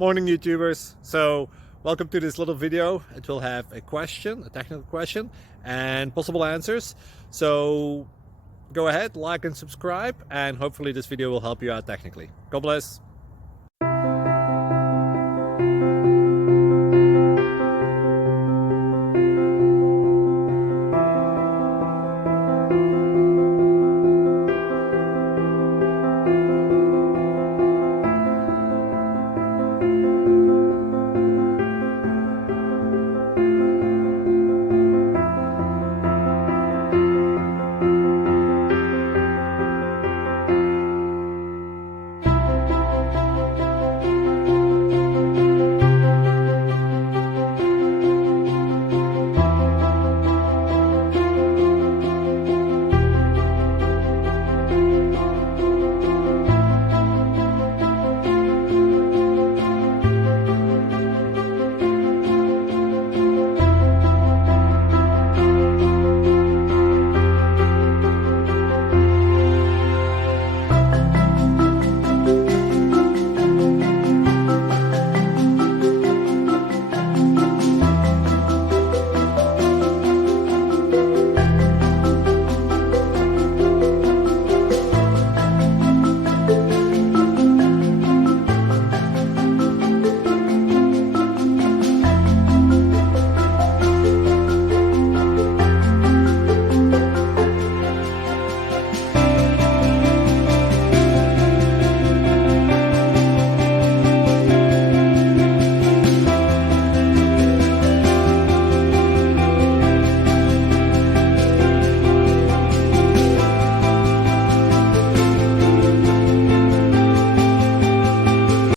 Morning YouTubers. So welcome to this little video. It will have a question, a technical question, and possible answers. So go ahead, like and subscribe, and hopefully this video will help you out technically. God bless.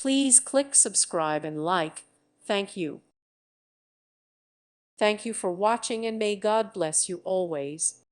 Please click subscribe and like. Thank you. Thank you for watching, and may God bless you always.